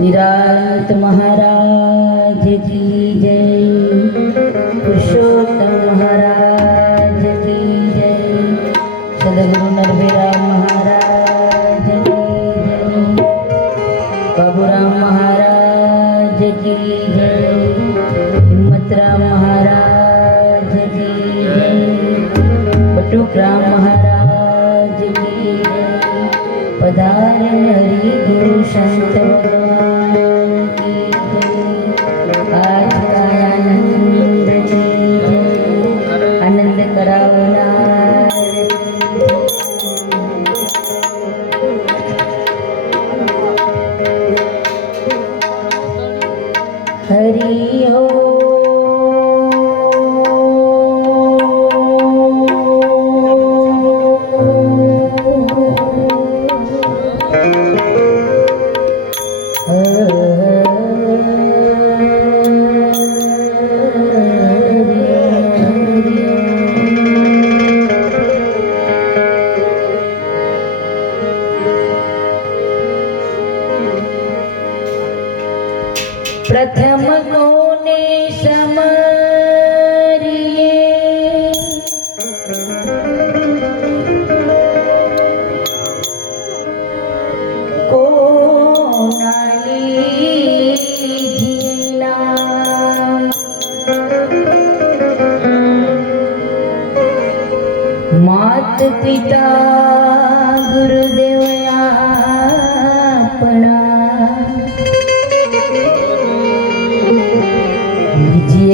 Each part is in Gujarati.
विराट महाराज की जय। पुरुषोत्तम महाराज की जय। सदगुरु नरभिराम महाराज की जय। बाबूराम महाराज की जय। हिम्मतराम महाराज की जय। बटुकराम महाराज की जय। पधारन हरि गुरु संत भगवान की जय। आज का आनंद की जय। आनंद करावनार हरि ओम। प्रथम कोने समरिए को लीजिए नाम। मात पिता गुरुदेव आपना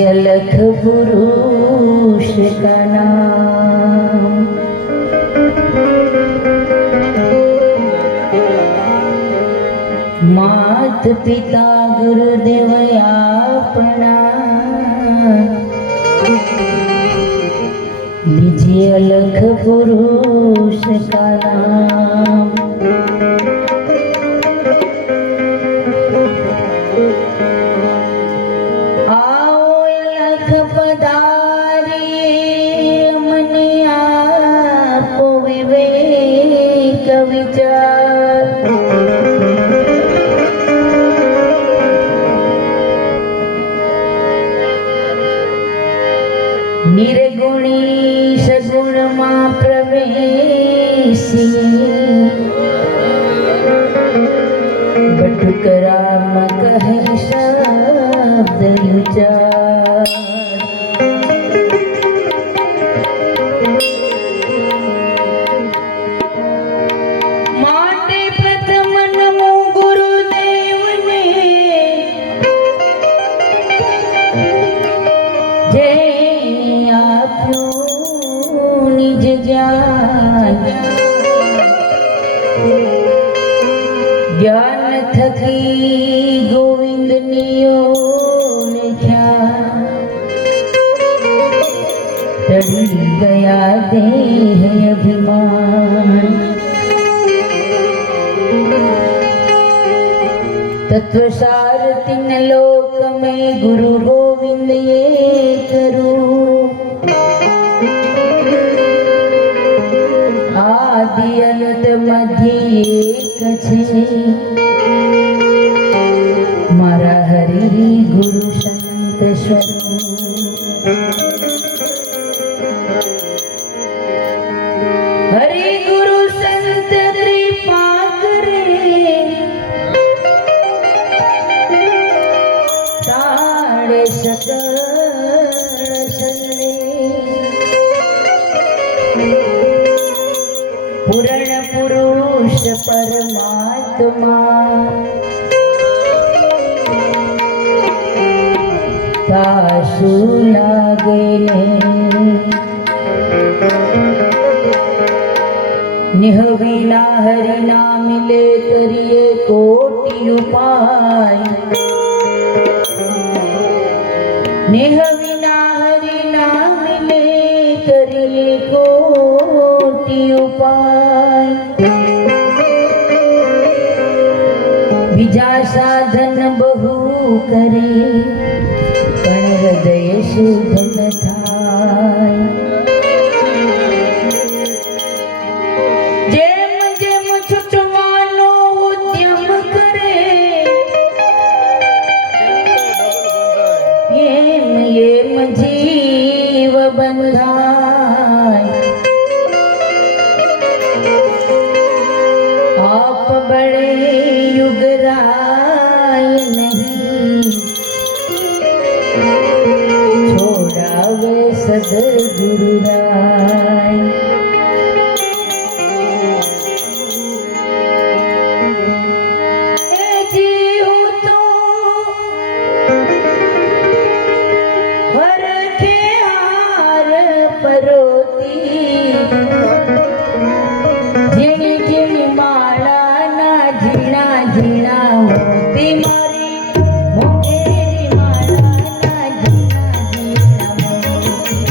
अलख पुरुष का नाम। मात पिता गुरुदेव आपना लीजिए अलख पुरुष का नाम। निर्गुणी सगुण मां प्रवेशी बटुकराम कहे शब्द उचार। माटे प्रथम नमो गुरुदेव ने जय निज ज्ञान। ज्ञान थकी गोविंद नियो लिख्या टड़ी गया देह अभिमान। तत्वसार तीन लोक में गुरु गोविंद ये करूं। आदि अंत मध्य एक छे मारा हरि गुरु संत स्वरूप। हरि गुरु संत कृपा करे ताड़े सकल सन्ने। पूर्ण पुरुष परमात्मा तासु लागे निह विना हरि ना मिले करिए कोटि उपाय। निह विना हरि ना मिले करिए कोटि उपाय। बीजा साधन बहु करे पण हृदय शुद्ध न थाय। जेम जेम छुटवानो उद्यम करे છોડાય નહીં, છોડાવે સદગુરુ રાય. એ જીવ તો હરખે હાર પરોતી, ઝીણી ઝીણી માળાના ઝીણા ઝીણા મોતી મારી, મોંઘેરી માળાના ઝીણા ઝીણા મોતી.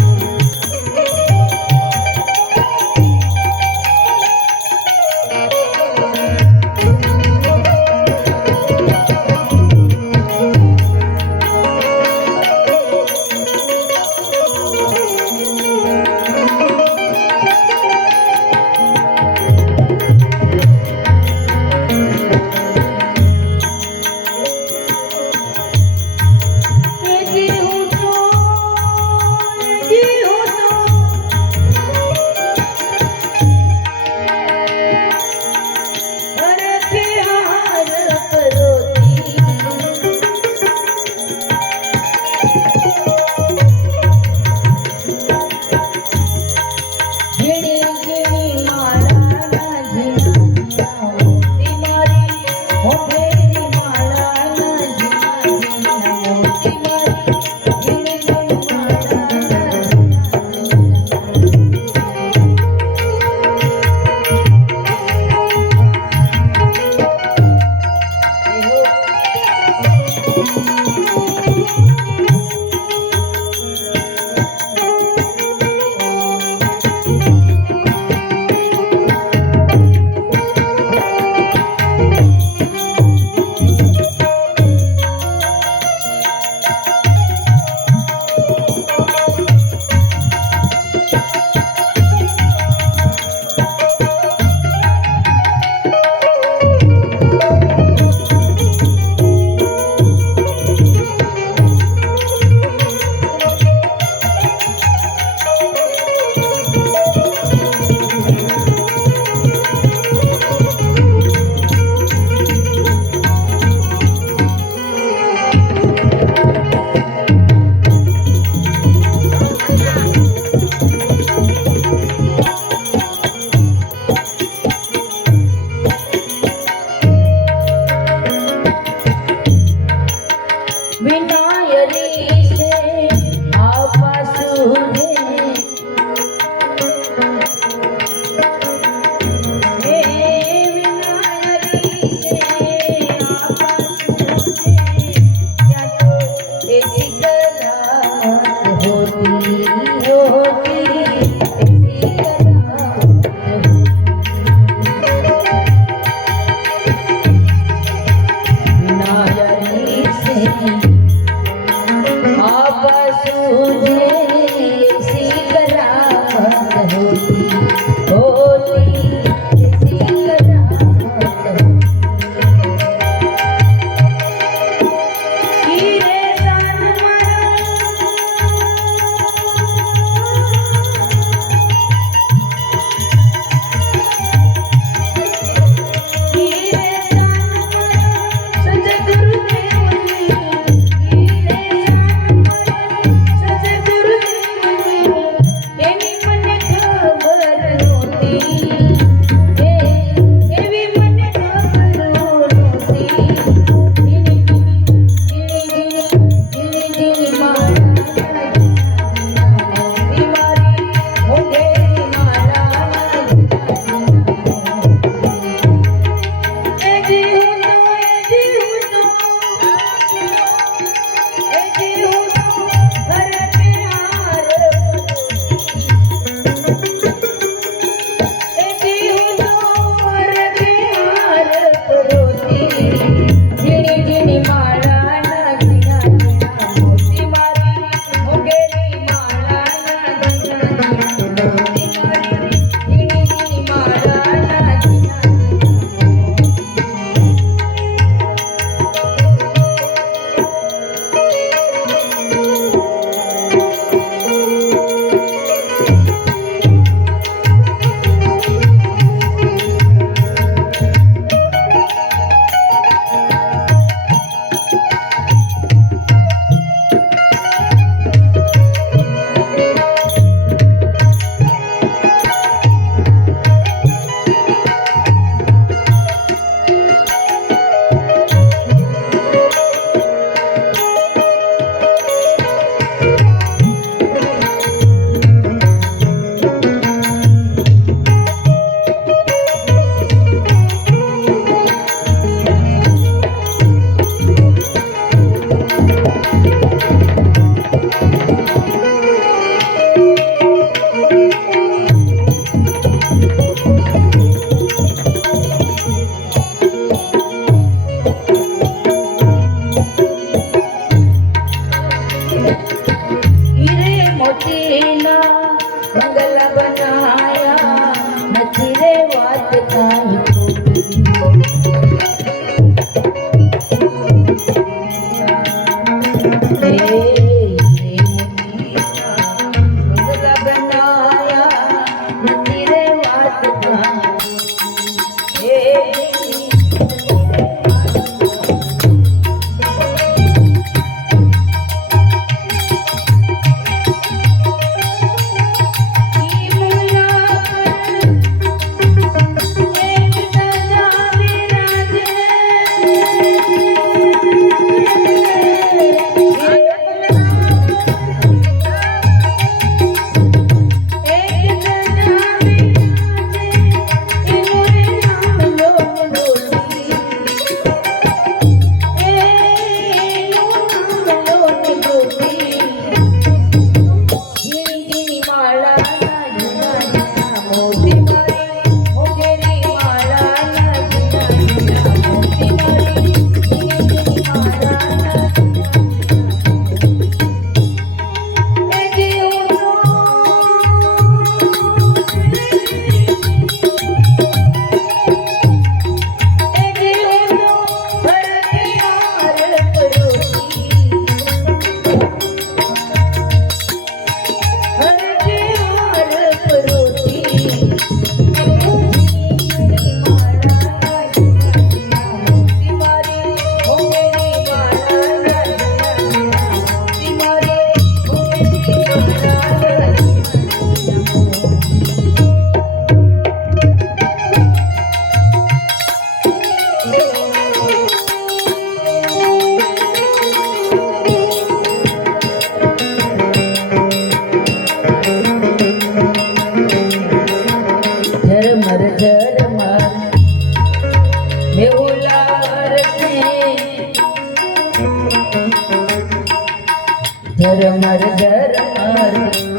ઝરમર ઝરમર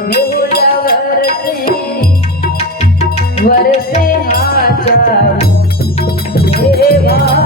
મેહુલા વરસે હાચા દેવા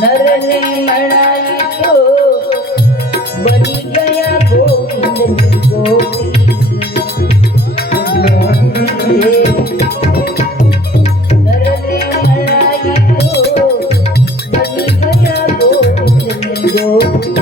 નરને મળાઈ તો બની ગયા ગોવિંદની ગોપી નરને મળાઈ તો બની ગયા ગોવિંદની ગોપી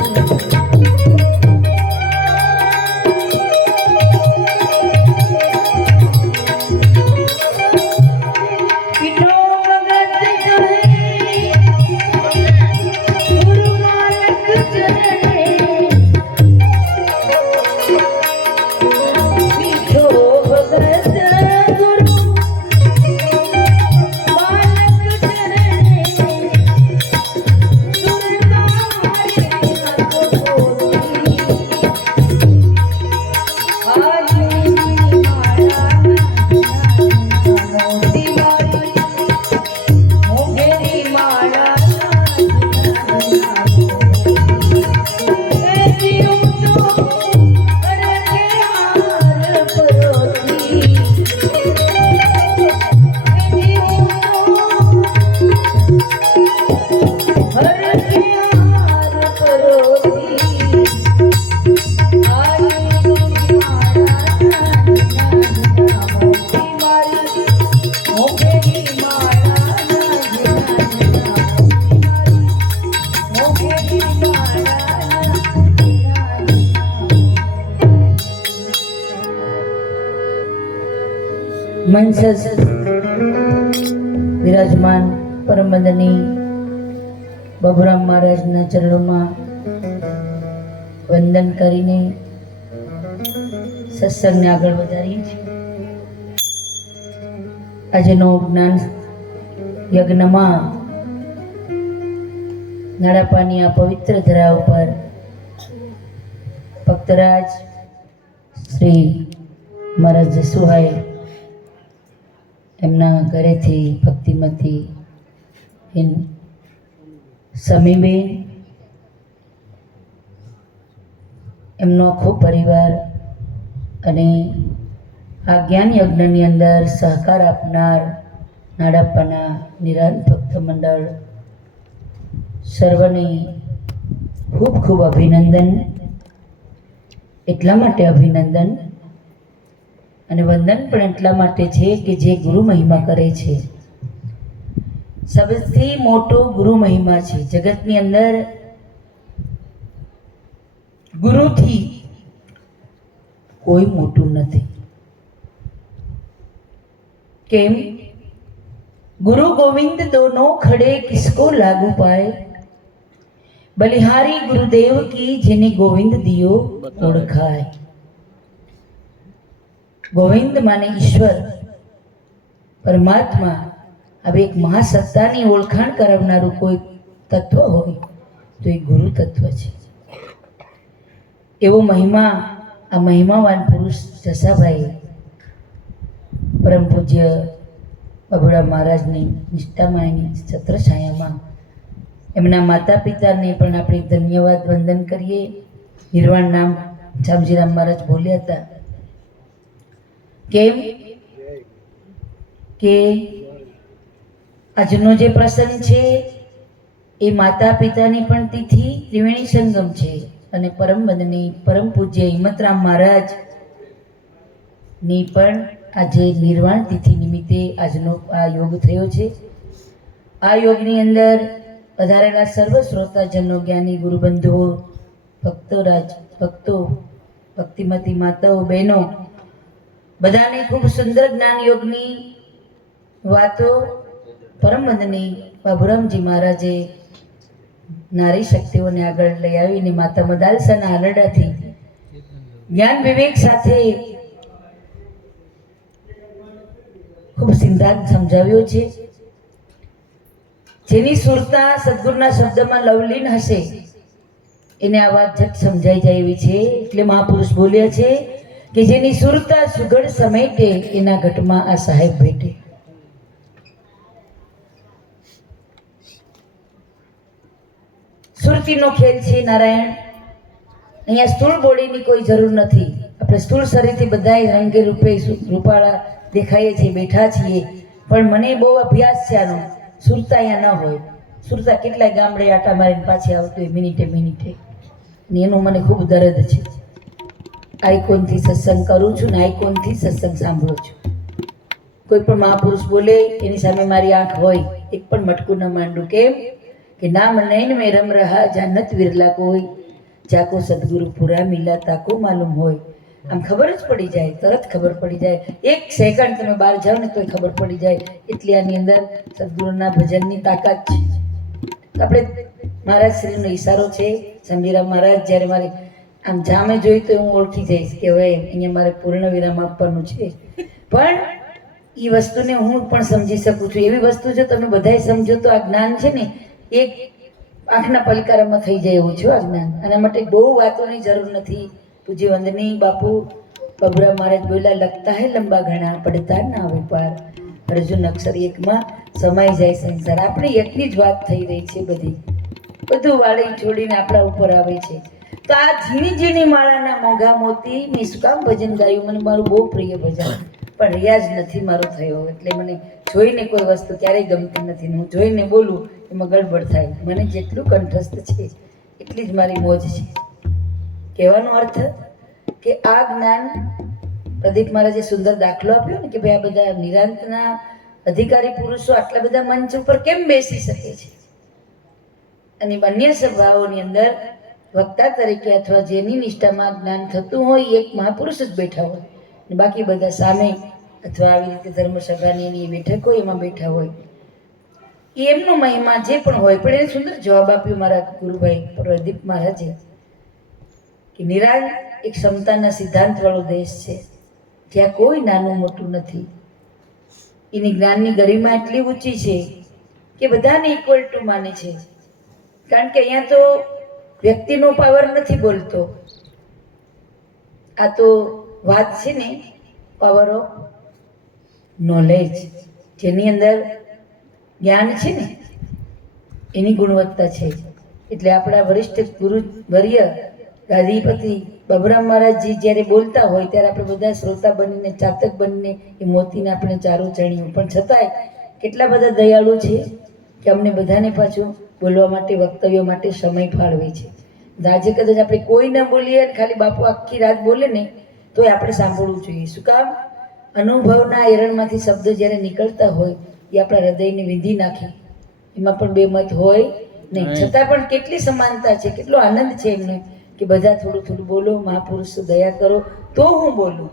મંસસ વિરાજમાન પરમદની બબુરામ મહારાજના ચરણોમાં વંદન કરીને સત્સંગને આગળ વધારીએ છીએ. આજનો જ્ઞાન યજ્ઞમાં નાડાપાની આ પવિત્ર ધરા ઉપર ભક્તરાજ શ્રી મહારાજ જસુભાઈ એમના ઘરેથી ભક્તિમતી સમીબેન એમનો આખો પરિવાર અને આ જ્ઞાન યજ્ઞની અંદર સહકાર આપનાર નાડાપાના નિરાંત ભક્ત મંડળ સર્વને ખૂબ ખૂબ અભિનંદન. એટલા માટે અભિનંદન અને વંદન પણ એટલા માટે છે કે જે ગુરુ મહિમા કરે છે સૌથી મોટો ગુરુ મહિમા છે. જગતની અંદર ગુરુથી કોઈ મોટું નથી. કેમ? गुरु गोविंद दोनों खड़े किसको लागू पाए, बलिहारी गुरुदेव की जिन्हें गोविंद दियो ओळखाय. गोविंद माने ईश्वर परमात्मा. अब एक महासत्तानी ओळखाण करावनारू कोई तत्व होय तो एक गुरु तत्व छे. एवो महिमा आ महिमावान पुरुष जसाभाई परम पूज्य बबुरा महाराजनी निष्ठामायनी छत्रछायामां એમના માતા પિતાને પણ આપણે ધન્યવાદ વંદન કરીએ. નિર્વાણ નામ જામજીરામ મહારાજ બોલ્યા હતા. કેમ કે આજનો જે પ્રસંગ છે એ માતા પિતાની પણ તિથિ ત્રિવેણી સંગમ છે અને પરમ વંદનીય પરમ પૂજ્ય હિંમતરામ મહારાજ ની પણ આજે નિર્વાણ તિથિ નિમિત્તે આજનો આ યોગ થયો છે. આ યોગની અંદર વધારેલા સર્વ શ્રોતાજનો, જ્ઞાની ગુરુબંધુઓ, ભક્તો, ભક્તિમતી માતાઓ, બહેનો, બધાને ખૂબ સુંદર જ્ઞાન યોગની વાતો પરમ વંદનીય બાબુરામજી મહારાજે નારી શક્તિઓને આગળ લઈ આવીને માતા મદાલસાના આલડાથી જ્ઞાન વિવેક સાથે ખૂબ સિદ્ધાંત સમજાવ્યો છે. જેની સુરતા સદગુરુના શબ્દમાં લવલીન હશે એને આ વાત ઝટ સમજાઈ જાય એવી છે. એટલે મહાપુરુષ બોલ્યા છે કે જેની સુરતા સુઘડ સમેટે એના ઘટમાં આ સાહેબ ભેટે. સુરતીનો ખેલ છે નારાયણ. અહીંયા સ્થૂળ બોડીની કોઈ જરૂર નથી. આપણે સ્થૂળ શરીરથી બધા રંગે રૂપે રૂપાળા દેખાઈએ છીએ, બેઠા છીએ, પણ મને બહુ અભ્યાસ છે આનો. સુરતા અહીંયા ન હોય. સુરતા કેટલાય ગામડે આટા મારીને પાછી આવતી હોય મિનિટે ને એનું મને ખૂબ દર્દ છે. આઈકોનથી સત્સંગ કરું છું ને આઈકોનથી સત્સંગ સાંભળું છું. કોઈ પણ મહાપુરુષ બોલે એની સામે મારી આંખ હોય, એક પણ મટકું ન માંડું. કેમ કે નામ નૈન મેં રમ રહા જાનત વિરલા કોઈ, જાકો સદગુરુ પૂરા મિલા તાકો માલુમ હોય. આમ ખબર જ પડી જાય, તરત ખબર પડી જાય. એક સેકન્ડ તમે બહાર જાઓ ને તોય ખબર પડી જાય. એટલી આની અંદર સદગુરુના ભજનની તાકાત છે. આપણે મહારાજ શ્રીનો ઈશારો છે. સમજીરામ મહારાજ જ્યારે મારે આમ જામે જોઈ તો હું ઓળખી જઈશ કે હવે અહીંયા મારે પૂર્ણ વિરામ આપવાનું છે. પણ એ વસ્તુને હું પણ સમજી શકું છું. એવી વસ્તુ જો તમે બધાય સમજો તો આ જ્ઞાન છે ને એક આંખના પલકારામાં થઈ જાય એવું છે આ જ્ઞાન. આના માટે બહુ વાતોની જરૂર નથી. પૂજ્ય વંદની બાપુ બબુરા મહારાજ બોલ્યા, લગતા હે લંબા ઘણા પડતા ના આવે પાર. અર્જુન અક્ષર એકમાં સમાઈ જાય સંસાર. આપણી એટલી જ વાત થઈ રહી છે. બધું વાળી છોડીને આપણા ઉપર આવે છે. તો આ ઝીણી ઝીણી માળાના મોંઘા મોતી મેં શું કામ ભજન ગાયું? મને મારું બહુ પ્રિય ભજન, પણ રિયાઝ નથી મારો થયો. એટલે મને જોઈને કોઈ વસ્તુ ક્યારેય ગમતી નથી. હું જોઈને બોલું એમાં ગડબડ થાય. મને જેટલું કંઠસ્થ છે એટલી જ મારી મોજ છે. કહેવાનો અર્થ કે આ જ્ઞાન પ્રદીપ મહારાજે સુંદર દાખલો આપ્યો ને કે ભાઈ આ બધા નિરાંતના અધિકારી પુરુષો આટલા બધા મંચ ઉપર કેમ બેસી શકે છે? અને અન્ય સભાઓની અંદર વક્તા તરીકે અથવા જેની નિષ્ઠામાં જ્ઞાન થતું હોય એક મહાપુરુષ જ બેઠા હોય, અને બાકી બધા સામે અથવા આવી રીતે ધર્મસભાની એની બેઠક હોય એમાં બેઠા હોય. એમનો મહિમા જે પણ હોય. પણ એને સુંદર જવાબ આપ્યો મારા ગુરુભાઈ પ્રદીપ મહારાજે કે નિરાંત એક ક્ષમતાના સિદ્ધાંત વાળો દેશ છે, જ્યાં કોઈ નાનું મોટું નથી. એની જ્ઞાનની ગરિમા એટલી ઊંચી છે કે બધાને ઇક્વલ ટુ માને છે. કારણ કે અહીંયા તો વ્યક્તિનો પાવર નથી બોલતો. આ તો વાત છે ને પાવર ઓફ નોલેજ, જેની અંદર જ્ઞાન છે ને એની ગુણવત્તા છે. એટલે આપણા વરિષ્ઠ ગુરુ વર્ય ગાદીપતિ બબુરામ મહારાજજી જ્યારે બોલતા હોય ત્યારે આપણે બધા શ્રોતા બનીને ચાતક બનીને એ મોતીને આપણે ચારો ચણ્યું. પણ છતાંય કેટલા બધા દયાળુ છે કે અમને બધાને પાછું બોલવા માટે, વક્તવ્ય માટે સમય ફાળવે છે. આજે કદાચ આપણે કોઈ ન બોલીએ, ખાલી બાપુ આખી રાત બોલે ને તોય આપણે સાંભળવું જોઈએ. શું કામ? અનુભવના એરણમાંથી શબ્દો જ્યારે નીકળતા હોય એ આપણા હૃદયને વિંધી નાખે. એમાં પણ બે મત હોય નહીં, છતાં પણ કેટલી સમાનતા છે, કેટલો આનંદ છે એમને કે બધા થોડું થોડું બોલો, મહાપુરુષો દયા કરો તો હું બોલું.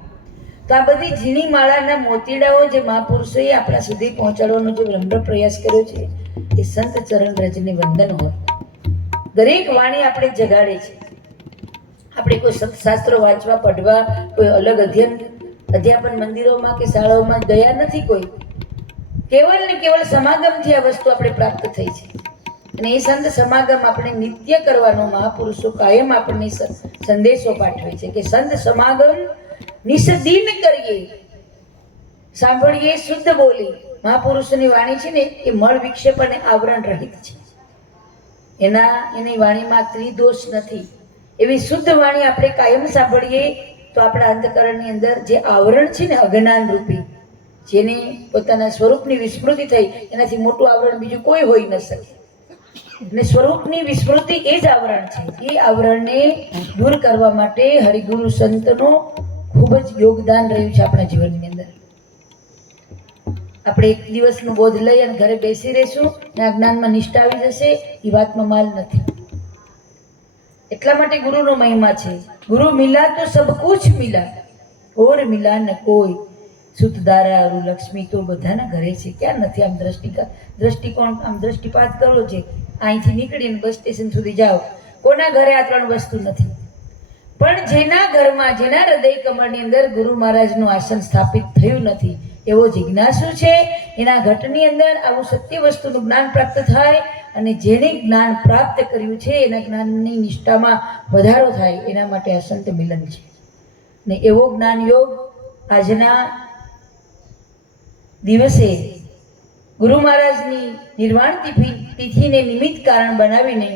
તો આ બધી ઝીણી માળાના મોતીડાઓ જે મહાપુરુષોએ આપણા સુધી પહોંચાડવાનો જે નમ્ર પ્રયાસ કર્યો છે એ સંત ચરણ રજની વંદન હોય. દરેક વાણી આપણે જગાડે છે. આપણે કોઈ સત્શાસ્ત્રો વાંચવા, પઢવા, કોઈ અલગ અધ્યાપન મંદિરોમાં કે શાળાઓમાં ગયા નથી. કોઈ કેવળ ને કેવળ સમાગમથી આ વસ્તુ આપણે પ્રાપ્ત થઈ છે. અને એ સંત સમાગમ આપણે નિત્ય કરવાનો મહાપુરુષો કાયમ આપણને સંદેશો પાઠવે છે કે સંત સમાગમ નિસદીન કરીએ, સાંભળીએ, શુદ્ધ બોલી. મહાપુરુષોની વાણી છે ને એ મળ વિક્ષેપ અને આવરણ રહિત છે. એની વાણીમાં ત્રિદોષ નથી. એવી શુદ્ધ વાણી આપણે કાયમ સાંભળીએ તો આપણા અંતકરણની અંદર જે આવરણ છે ને અજ્ઞાન રૂપી, જેની પોતાના સ્વરૂપની વિસ્મૃતિ થઈ, એનાથી મોટું આવરણ બીજું કોઈ હોઈ ન શકે. અને સ્વરૂપની વિસ્મૃતિ એ જ આવરણ છે. એ આવરણને દૂર કરવા માટે હરિગુરુ સંતનો ખૂબ જ યોગદાન રહ્યું છે આપણા જીવનની અંદર. આપણે એક દિવસનું બોધ લઈ અને ઘરે બેસી રહીશું ને આ જ્ઞાનમાં નિષ્ઠા આવી જશે, એ વાતમાં માલ નથી. એટલા માટે ગુરુનો મહિમા છે. ગુરુ મિલા તો સબ કુછ મિલા, ઓર મિલા ન કોઈ. સુતદારા અરુ લક્ષ્મી તો બધાના ઘરે છે, ક્યાં નથી? આમ દ્રષ્ટિકોણ આમ દ્રષ્ટિપાત કરો છે, અહીંથી નીકળીને બસ સ્ટેશન સુધી જાઓ, કોના ઘરે આ ત્રણ વસ્તુ નથી? પણ જેના ઘરમાં, જેના હૃદય કમળની અંદર ગુરુ મહારાજનું આસન સ્થાપિત થયું નથી, એવો જિજ્ઞાસુ છે, એના ઘટની અંદર આવું સત્ય વસ્તુનું જ્ઞાન પ્રાપ્ત થાય. અને જેને જ્ઞાન પ્રાપ્ત કર્યું છે એના જ્ઞાનની નિષ્ઠામાં વધારો થાય, એના માટે આ સંત મિલન છે. ને એવો જ્ઞાન યોગ આજના દિવસે ગુરુ મહારાજની નિર્વાણ તિથિને નિમિત્ત કારણ બનાવીને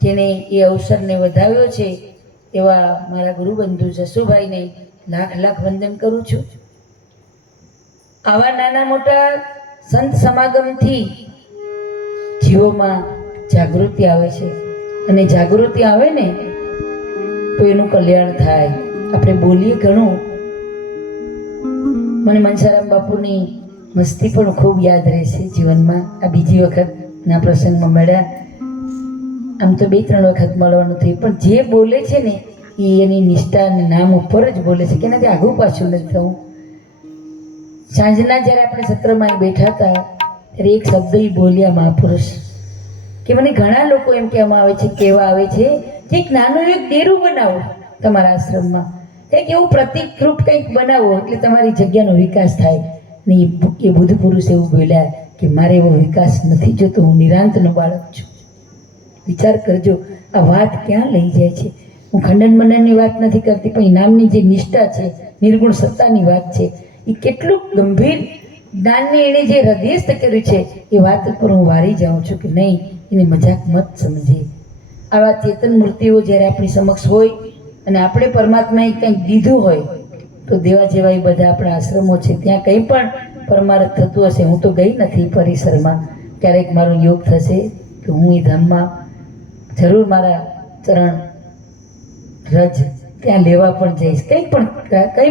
જેને એ અવસરને વધાવ્યો છે એવા મારા ગુરુબંધુ જસુભાઈને લાખ લાખ વંદન કરું છું. આવા નાના મોટા સંત સમાગમથી જીવોમાં જાગૃતિ આવે છે, અને જાગૃતિ આવે ને તો એનું કલ્યાણ થાય. આપણે બોલીએ ઘણું. મને મનસારામ બાપુની મસ્તી પણ ખૂબ યાદ રહેશે જીવનમાં. આ બીજી વખતના પ્રસંગમાં મળ્યા. આમ તો 2-3 વખત મળવાનું થયું, પણ જે બોલે છે ને એ એની નિષ્ઠાને નામ ઉપર જ બોલે છે, કે એનાથી આઘું પાછું નથી થવું. સાંજના જ્યારે આપણે સત્રમાં બેઠા હતા ત્યારે એક શબ્દ બોલ્યા મહાપુરુષ, કે મને ઘણા લોકો એમ કહેવામાં આવે છે, કહેવા આવે છે કે એક નાનું એક ડેરું બનાવો તમારા આશ્રમમાં, કંઈક એવું પ્રતિકરૂપ કંઈક બનાવો એટલે તમારી જગ્યાનો વિકાસ થાય. ને એ બુદ્ધ પુરુષ એવું બોલ્યા કે મારે એવો વિકાસ નથી જોતો, હું નિરાંતનો બાળક છું. વિચાર કરજો આ વાત ક્યાં લઈ જાય છે. હું ખંડન મંડનની વાત નથી કરતી, પણ ઇનામની જે નિષ્ઠા છે, નિર્ગુણ સત્તાની વાત છે, એ કેટલું ગંભીર જ્ઞાનને એણે જે હૃદયસ્થ કર્યું છે એ વાત પર હું વારી જાઉં છું કે નહીં, એને મજાક મત સમજીએ. આવા ચેતન મૂર્તિઓ જ્યારે આપણી સમક્ષ હોય અને આપણે પરમાત્માએ કંઈક દીધું હોય તો દેવા જેવા એ બધા આપણા આશ્રમો છે, ત્યાં કંઈ પણ પરમાર્થ થતું હશે. હું તો ગઈ નથી પરિસરમાં, ક્યારેક મારો યોગ થશે તો હું એ ધામમાં જરૂર મારા ચરણ રજ ત્યાં લેવા પણ જઈશ. કંઈ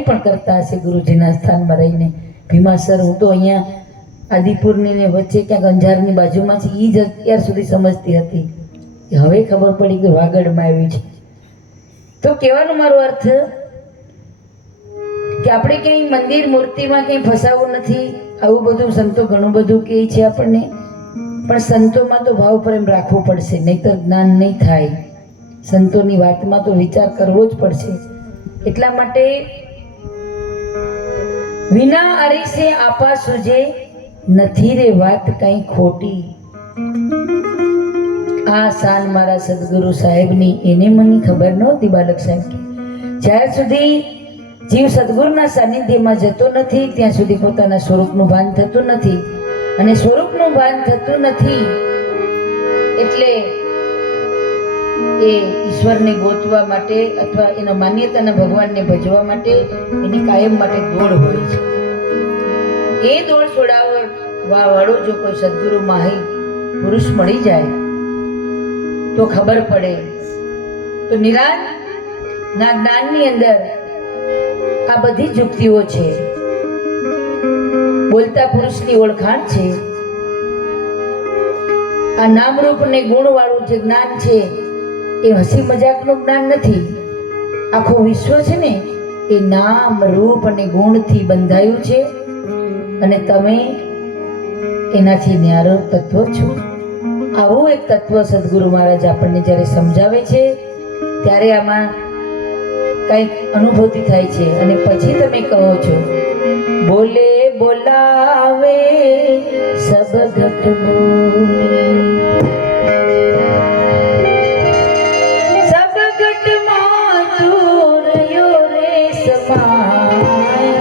પણ કરતા હશે ગુરુજીના સ્થાનમાં રહીને. ભીમાસર હું તો અહીંયા આદિપુરની ને વચ્ચે ક્યાંક અંજારની બાજુમાં છે, એ જ અત્યાર સુધી સમજતી હતી, હવે ખબર પડી કે વાગડમાં આવ્યું છે. તો કહેવાનો મારો અર્થ કે આપણે ક્યાંય મંદિર મૂર્તિમાં કંઈ ફસાવું નથી. આવું બધું સંતો ઘણું બધું કહે છે આપણને, પણ સંતોમાં તો ભાવ પ્રેમ રાખવો પડશે, નહીંતર જ્ઞાન નહીં થાય. સંતોની વાતમાં તો વિચાર કરવો જ પડશે. એટલા માટે વિના અરીસે આપા સુજે, નથી રે વાત કઈ ખોટી. આ શાન મારા સદગુરુ સાહેબની, એને મને ખબર નહોતી બાલક સાહેબ કે જ્યાં સુધી જીવ સદગુરુના સાનિધ્યમાં જતો નથી ત્યાં સુધી પોતાના સ્વરૂપનું ભાન થતું નથી. અને સ્વરૂપનું ભાન થતું નથી એટલે એ ઈશ્વરને ગોતવા માટે અથવા એનો માન્યતાના ભગવાનને ભજવા માટે એની કાયમ માટે દોડ હોય છે. એ દોડ છોડાવવા વાળો જો કોઈ સદગુરુ માહી પુરુષ મળી જાય તો ખબર પડે. તો નિરાંતના જ્ઞાનની અંદર આ બધી યુક્તિઓ છે. બોલતા પુરુષની ઓળખાણ છે. આ નામરૂપ ને ગુણ વાળું જે જ્ઞાન છે એ હસી મજાકનું જ્ઞાન નથી. આખું વિશ્વ છે ને એ નામ રૂપ અને ગુણથી બંધાયું છે, અને તમે એનાથી ન્યારો તત્વ છો. આવું એક તત્વ સદગુરુ મહારાજ આપણને જ્યારે સમજાવે છે ત્યારે આમાં કંઈક અનુભૂતિ થાય છે. અને પછી તમે કહો છો, બોલે બોલાવે સબ ઘટ બોલે, સબ ઘટમાં તું રહ્યો રે સમાય.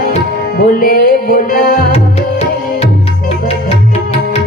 બોલે બોલાવે સબ ઘટ બોલે,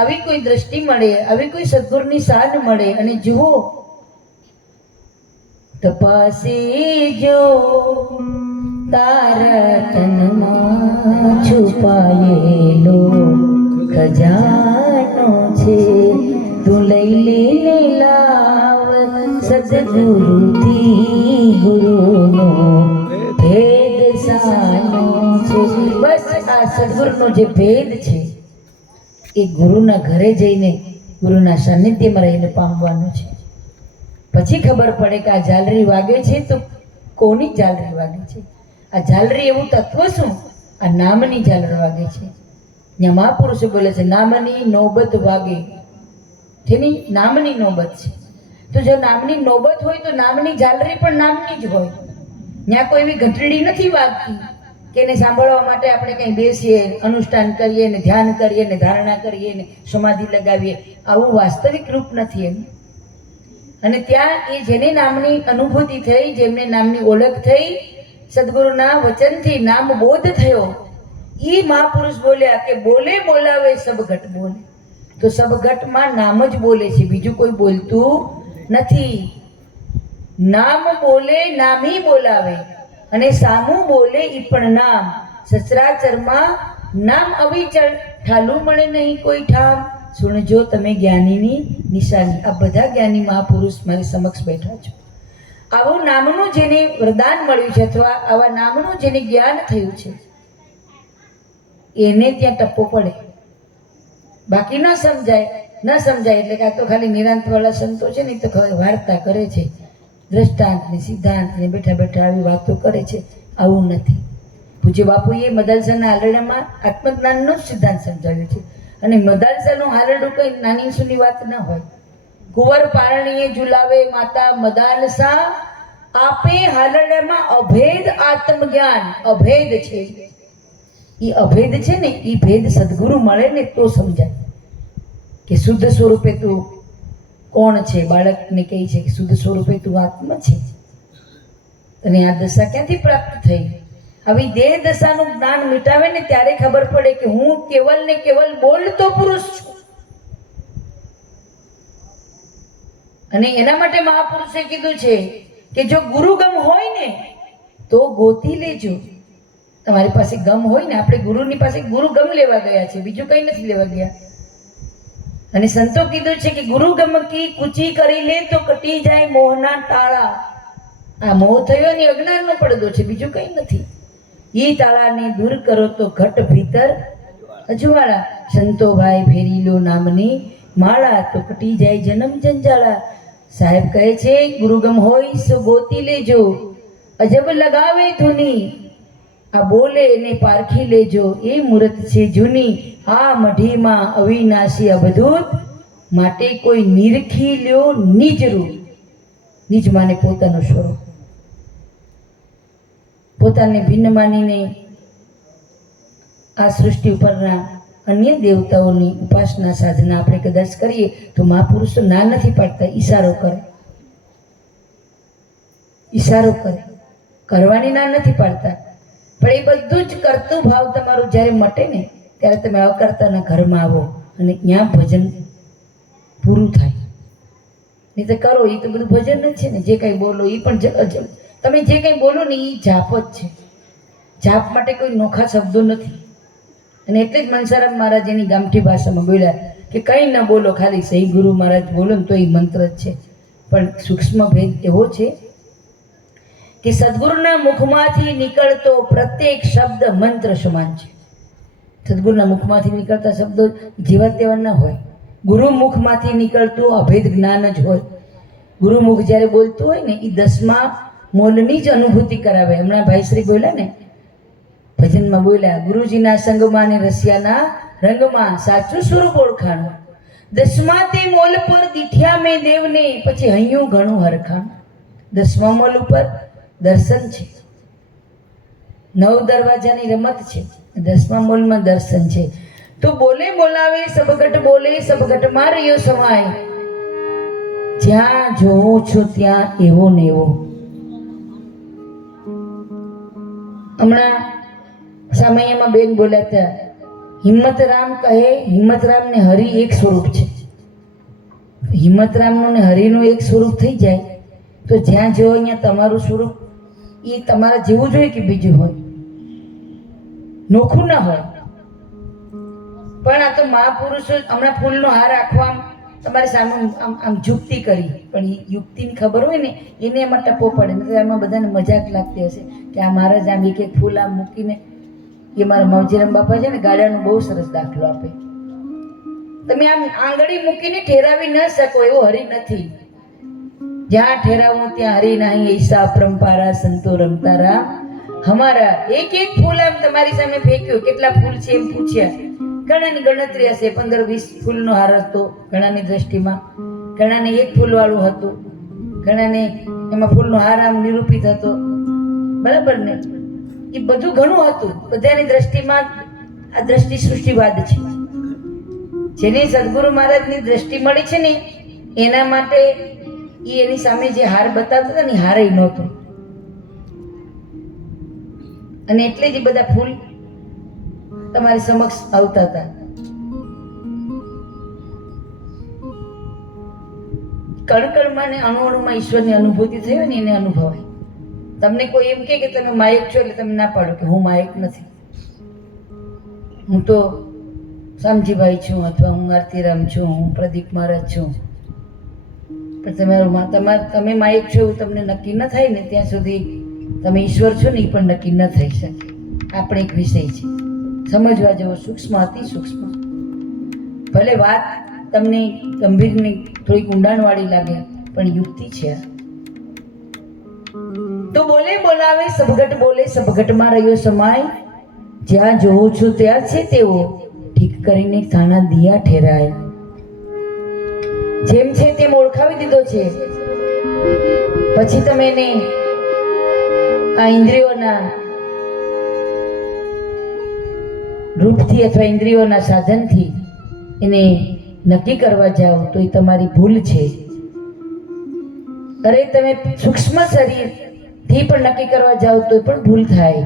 આવી કોઈ દ્રષ્ટિ મળે, આવી કોઈ સદગુરુની સાથ મળે અને જુઓ તપાસી જો તારા તનમાં છુપાયેલો ખજાનો છે, તું લઈ લઈને લાવ સદગુરુથી ગુરુનો ભેદ સાનો છે. બસ આ સદગુરુનો જે ભેદ છે એ ગુરુના ઘરે જઈને ગુરુના સાનિધ્યમાં રહીને પામવાનો છે. પછી ખબર પડે કે આ ઝાલરી વાગે છે તો કોની ઝાલરી વાગે છે. આ ઝાલરી એવું તત્વ શું? આ નામની ઝાલર વાગે છે. ત્યાં મહાપુરુષો બોલે છે નામની નોબત વાગે. જેની નામની નોબત છે, તો જો નામની નોબત હોય તો નામની ઝાલરી પણ નામની જ હોય. ત્યાં કોઈ એવી ઘંટડી નથી વાગતી કે એને સાંભળવા માટે આપણે કંઈ બેસીએ, અનુષ્ઠાન કરીએ ને ધ્યાન કરીએ ને ધારણા કરીએ ને સમાધિ લગાવીએ. આવું વાસ્તવિક રૂપ નથી એમ. અને ત્યાં એ જેને નામની અનુભૂતિ થઈ, જેમને નામની ઓળખ થઈ, સદગુરુના વચનથી નામ બોધ થયો, એ મહાપુરુષ બોલ્યા કે બોલે બોલાવે સબ ઘટ બોલે. તો સબ ઘટમાં નામ જ બોલે છે, બીજું કોઈ બોલતું નથી. નામ બોલે નામી બોલાવે અને સામું બોલે ઈ પણ નામ. સચરાચરમાં નામ અવિચળ, ઠાલું મળે નહીં કોઈ ઠામ. સુણજો તમે જ્ઞાનીની નિશાની. આ બધા જ્ઞાની મહાપુરુષ મારી સમક્ષ બેઠા છો. આવું નામનું જેને વરદાન મળ્યું છે અથવા આવા નામનું જેને જ્ઞાન થયું છે એને ત્યાં ટપ્પો પડે. બાકી ન સમજાય એટલે કે આ તો ખાલી નિરાંતવાળા સંતો છે ને, તો વાર્તા કરે છે, દ્રષ્ટાંત ને સિદ્ધાંત ને બેઠા બેઠા આવી વાતો કરે છે. આવું નથી. પૂજ્ય બાપુએ મદાલસાના હાલરડામાં આત્મજ્ઞાનનો જ સિદ્ધાંત સમજાવ્યો છે. અને મદાલસાનું હાલરડું કંઈ નાની સૂની વાત ન હોય. કુંવર પારણીએ ઝુલાવે માતા મદાલસા, આપે હાલરડામાં અભેદ આત્મજ્ઞાન. અભેદ છે એ અભેદ છે ને, એ ભેદ સદગુરુ મળે ને તો સમજાય કે શુદ્ધ સ્વરૂપે તું કોણ છે. બાળકને કહે છે કે શુદ્ધ સ્વરૂપે તું આત્મ છે. અને આ દશા ક્યાંથી પ્રાપ્ત થઈ? આવી દેહ દશાનું જ્ઞાન મિટાવે ને ત્યારે ખબર પડે કે હું કેવલ ને કેવલ બોલતો પુરુષ છું. અને એના માટે મહાપુરુષે કીધું છે કે જો ગુરુગમ હોય ને તો ગોતી લેજો. તમારી પાસે ગમ હોય ને, આપણે ગુરુની પાસે ગુરુગમ લેવા ગયા છે, બીજું કંઈ નથી લેવા ગયા. અને સંતો કીધું છે કે ગુરુગમ કી કુચી કરી લે તો કટી જાય મોહના તાળા. આ મોહ થયો ને અજ્ઞાનનો પડદો છે, બીજું કંઈ નથી. ઈ તાળાને દૂર કરો તો ઘટ ભીતર અજવાળા. સંતો ભાઈ ફેરી લો નામની માળા તો કટી જાય જન્મ જંજાળા. સાહેબ કહે છે ગુરુગમ હોય સો ગોતી લેજો, અજબ લગાવે ધૂની. આ બોલે એને પારખી લેજો, એ મૂર્ત છે જૂની. આ મઢીમાં અવિનાશી અવધૂત, માટે કોઈ નિરખી લ્યો નિજ રૂપ. નિજ માને પોતાનો સ્વરૂપ. પોતાને ભિન્ન માનીને આ સૃષ્ટિ ઉપરના અન્ય દેવતાઓની ઉપાસના સાધના આપણે કદાચ કરીએ તો મહાપુરુષો ના નથી પાડતા, ઈશારો કરે. કરવાની ના નથી પાડતા. પણ એ બધું જ કરતું ભાવ તમારું જ્યારે મટે ને ત્યારે તમે અકર્તાના ઘરમાં આવો અને ત્યાં ભજન પૂરું થાય. નહીં તો કરો એ તો બધું ભજન જ છે ને. જે કંઈ બોલો એ પણ તમે જે કંઈ બોલો ને એ જાપ જ છે. જાપ માટે કોઈ નોખા શબ્દો નથી. અને એટલે જ મનસારામ મહારાજ એની ગામઠી ભાષામાં બોલ્યા કે કંઈ ન બોલો, ખાલી સહી ગુરુ મહારાજ બોલો ને તો એ મંત્ર જ છે. પણ સૂક્ષ્મ ભેદ એવો છે કે સદગુરુના મુખમાંથી નીકળતો પ્રત્યેક શબ્દ મંત્ર સમાન છે. સદગુરુના મુખમાંથી નીકળતા શબ્દો જેવા તેવા ન હોય. ગુરુ મુખમાંથી નીકળતું અભેદ જ્ઞાન જ હોય. ગુરુમુખ જ્યારે બોલતું હોય ને એ 10મા મોલની જ અનુભૂતિ કરાવે. હમણાં ભાઈશ્રી બોલ્યા ને, ભજનમાં બોલ્યા, ગુરુજીના સંગમાં ને રસિયાના રંગમાં સાચું સ્વરૂપ ઓળખાણું. 10મા તે મોલ પર દીઠ્યા મેં દેવને, પછી હૈયું ઘણું હરખાણ. 10મા મોલ ઉપર દર્શન છે, 9 દરવાજાની રમત છે, 10મા મોલમાં દર્શન છે. તો બોલે બોલાવે સબગટ બોલે, સબગટમાં રહ્યો સમાય. જ્યાં જોવો છો ત્યાં એવો ને એવો. હમણાં સામૈયામાં બેન બોલ્યા હતા હિંમતરામ કહે, હિંમતરામ ને હરિ એક સ્વરૂપ છે. હિંમતરામનું ને હરિનું એક સ્વરૂપ થઈ જાય તો જ્યાં જો અહીંયા તમારું સ્વરૂપ એ તમારા જેવું જોઈએ કે બીજું હોય, નોખું ના હોય. પણ આ તો મહાપુરુષો હમણાં ફૂલનો હાર રાખવા તમારી સામે આમ યુક્તિ કરી, પણ એ યુક્તિની ખબર હોય ને એને એમાં ટપો પડે. એટલે એમાં બધાને મજાક લાગતી હશે કે આ મહારાજ આમ એક એક ફૂલ આમ મૂકીને, એ મારા માવજીરામ બાપા છે ને ગાડાનો બહુ સરસ દાખલો આપે. તમે આમ આંગળી મૂકીને ઠેરાવી ન શકો એવો હરી નથી. જ્યાં ઠેરાવો ત્યાં હરી નહીં, ઈસા પરંપરા સંતો રમતારા હમારા. એક એક ફૂલ આમ તમારી સામે ફેંક્યું, કેટલા ફૂલ છે એમ પૂછ્યા, ઘણાની ગણતરી હશે, 15-20 ફૂલનો હાર હતો ઘણાની દ્રષ્ટિમાં, ઘણાને એક ફૂલ વાળું હતું, ઘણાને એમાં ફૂલનો હાર આમ નિરૂપિત હતો, બરાબર ને? એ બધું ઘણું હતું. બધાની દ્રષ્ટિમાં આ દ્રષ્ટિ સૃષ્ટિવાદ છે. જેની સદગુરુ મહારાજની દ્રષ્ટિ મળી છે ને એના માટે એ એની સામે જે હાર બતાવતા હતા ને હારે નહોતો. અને એટલે જ બધા ફૂલ તમારી સમક્ષ આવતા હતા. કણકણમાં ને અણુઅણુમાં ઈશ્વરની અનુભૂતિ થઈ હોય ને એને અનુભવાય. તમને કોઈ એમ કે તમે માયક છો એટલે તમે ના પાડો કે હું માયક નથી, હું તો શામજીભાઈ છું, અથવા હું આરતીરામ છું, હું પ્રદીપ મહારાજ છું. પણ તમે માયક છો એવું તમને નક્કી ન થાય ને ત્યાં સુધી તમે ઈશ્વર છો ને એ પણ નક્કી ન થઈ શકે. આપણે એક વિષય છે સમજવા જેવો, સૂક્ષ્મ, અતિ સૂક્ષ્મ. ભલે વાત તમને ગંભીરની થોડીક ઊંડાણવાળી લાગે પણ યુક્તિ છે. તો બોલે બોલાવે સબગટ બોલે, સબગટમાં રહ્યો સમાય, જ્યાં જોઉં છું ત્યાં છે તેવો, ઠીક કરીને થાણા દિયા ઠેરાય. જેમ છે તેમ ઓળખાવી દીધો છે. પછી તમે એને આ ઇન્દ્રિયોના રૂપથી અથવા ઇન્દ્રિયોના સાધનથી એને નક્કી કરવા જાઓ તો એ તમારી ભૂલ છે. અરે તમે સૂક્ષ્મ શરીરથી પણ નક્કી કરવા જાઓ તો પણ ભૂલ થાય.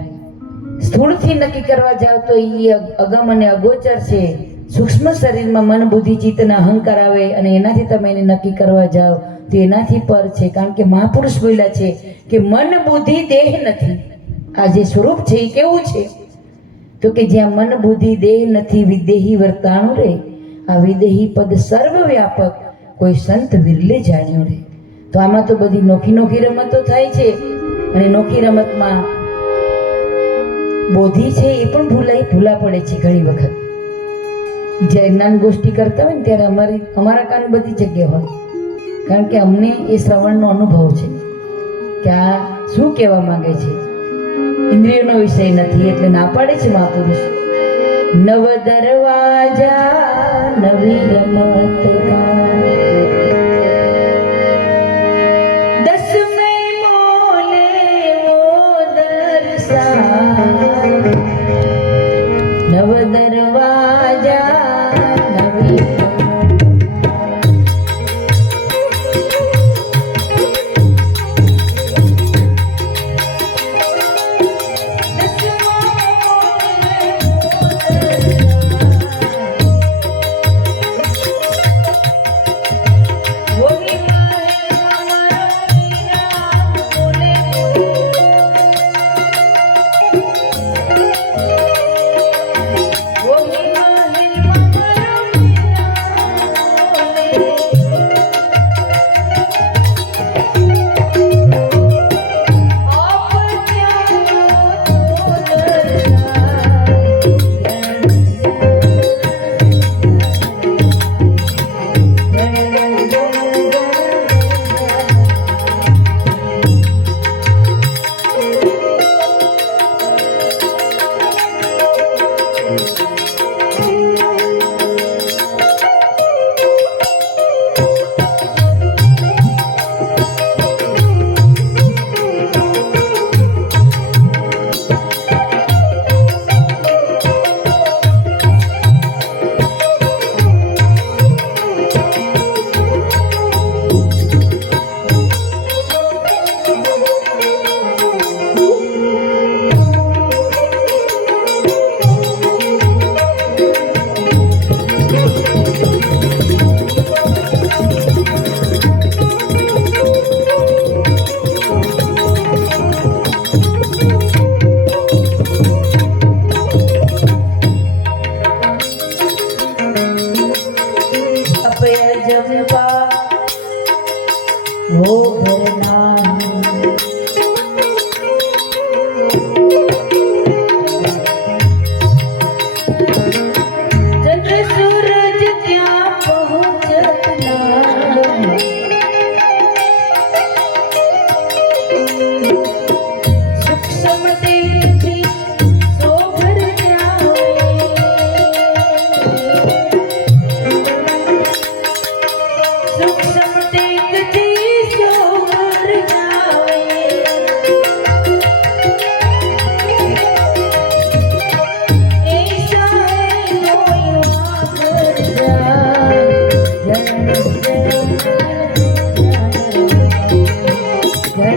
સ્થૂળથી નક્કી કરવા જાઓ તો એ અગમ અને અગોચર છે. સૂક્ષ્મ શરીરમાં મન બુદ્ધિ ચિત્ત અને અહંકાર આવે અને એનાથી તમે એને નક્કી કરવા જાઓ તો એનાથી પર છે. કારણ કે મહાપુરુષ બોલ્યા છે કે મન બુદ્ધિ દેહ નથી. આ જે સ્વરૂપ છે એ કેવું છે તો કે જ્યાં મન બુદ્ધિ દેહ નથી, વિદેહી વર્તાણું રે. આ વિદેહી પદ સર્વ વ્યાપક, કોઈ સંત વિરલે જાણ્યું રે. તો આમાં તો બધી નોખી નોખી રમતો થાય છે અને નોખી રમતમાં બોધી છે એ પણ ભૂલા પડે છે ઘણી વખત. જ્યારે જ્ઞાન ગોષ્ઠી કરતા હોય ને ત્યારે અમારા કાન બધી જગ્યા હોય, કારણ કે અમને એ શ્રવણનો અનુભવ છે કે આ શું કહેવા માંગે છે. ઇન્દ્રિયોનો વિષય નથી એટલે ના પાડે છે મહાપુરુષ. નવ દરવાજા નવી રમત દસ મેં બોલે વો દર્શા, નવ દરવાજા નવી નવ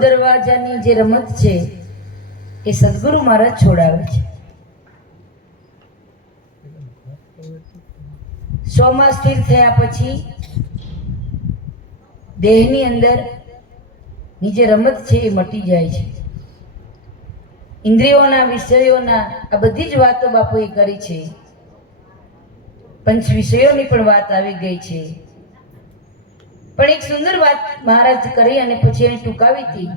દરવાજાની જે રમત છે એ સદગુરુ મહારાજ છોડાવે છે. 100 માં સ્થિર થયા પછી દેહની અંદર ની જે રમત છે એ મટી જાય છે. ઇન્દ્રિયોના વિષયોના આ બધી જ વાતો બાપુએ કરી છે. પંચ વિષયોની પણ વાત આવી ગઈ છે. પણ એક સુંદર વાત મહારાજ કરી અને પછી એને ટૂંકાવી હતી.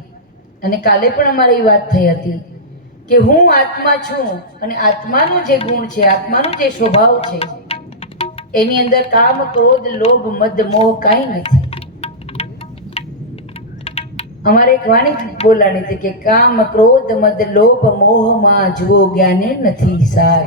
અને કાલે પણ અમારે એ વાત થઈ હતી કે હું આત્મા છું અને આત્માનો જે ગુણ છે, આત્માનો જે સ્વભાવ છે, એની અંદર કામ, ક્રોધ, લોભ, મદ, મોહ કાંઈ નથી. અમારે એક વાણી બોલાણી હતી કે કામ, ક્રોધ, મદ, લોભ, મોહમાં જુઓ જ્ઞાને નથી સાર.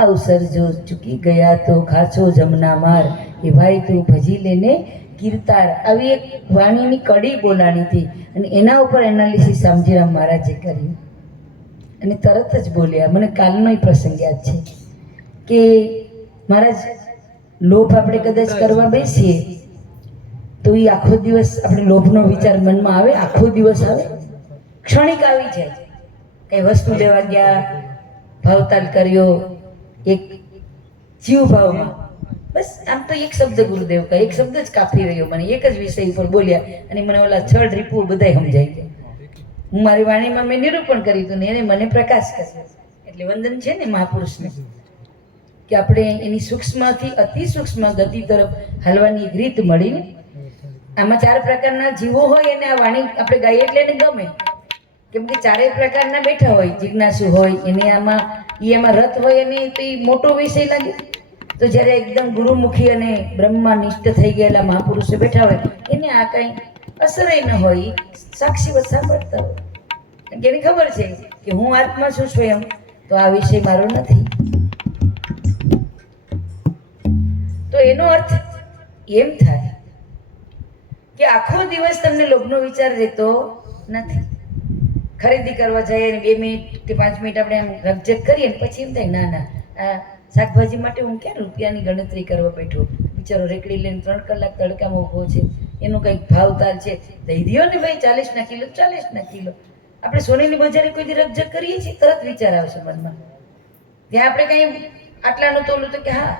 અવસર જો ચૂકી ગયા તો ખાચો જમના માર. એ ભાઈ તું ભજી લેને કીર્તાર. આવી એક વાણીની કડી બોલાણી હતી અને એના ઉપર એનાલિસિસ શામજીરામ મહારાજે કર્યું અને તરત જ બોલ્યા. મને કાલનો પ્રસંગ યાદ છે કે મહારાજ લોભ આપણે કદાચ કરવા બેસીએ તો એ આખો દિવસ આપણે લોભનો વિચાર મનમાં આવે, આખો દિવસ આવે, ક્ષણિક આવી જાય. કઈ વસ્તુ લેવા ગયા, ભાવતાલ કર્યો, એક જીવ ભાવમાં બસ આમ તો એક શબ્દ ગુરુદેવ કહે, એક શબ્દ જ કાપી રહ્યો મને, એક જ વિષય ઉપર બોલ્યા અને મને ઓલા છડ રીપું બધાય સમજાઈ ગયા. હું મારી વાણીમાં મેં નિરૂપણ કર્યું હતું ને એને મને પ્રકાશ કર્યો. એટલે વંદન છે ને મહાપુરુષને કે આપણે એની સૂક્ષ્મથી અતિ સૂક્ષ્મ ગતિ તરફ હાલવાની એક રીત મળીને. આમાં 4 પ્રકારના જીવો હોય અને આ વાણી આપણે ગાઈએ એટલે એને ગમે, કેમ કે 4 પ્રકારના બેઠા હોય. જિજ્ઞાસુ હોય એને એમાં રત હોય અને તો એ મોટો વિષય લાગે. તો જ્યારે એકદમ ગુરુમુખી અને બ્રહ્માનિષ્ઠ થઈ ગયેલા મહાપુરુષો બેઠા હોય એને આ કંઈ અસર ન હોય, સાક્ષીવત સાંભળતા હોય. એને ખબર છે કે હું આત્મા છું સ્વયં, તો આ વિષય મારો નથી. તો એનો અર્થ એમ થાય કે આખો દિવસ તમને લોભનો વિચાર રહેતો નથી. ખરીદી કરવા જઈએ અને 2 મિનિટ કે 5 મિનિટ આપણે આમ રકજક કરીએ ને પછી એમ થાય ના આ શાકભાજી માટે હું ક્યાં રૂપિયાની ગણતરી કરવા બેઠો, બિચારો રેકડી લઈને 3 કલાક તડકામાં ઊભો છે, એનો કંઈક ભાવતાલ છે, દઈ દો ને ભાઈ 40 કિલો 40 કિલો. આપણે સોનીની બજારે કોઈ દી રકજક કરીએ છીએ તરત વિચાર આવશે મનમાં. ત્યાં આપણે કંઈ આટલાનું તોલું તો કે હા,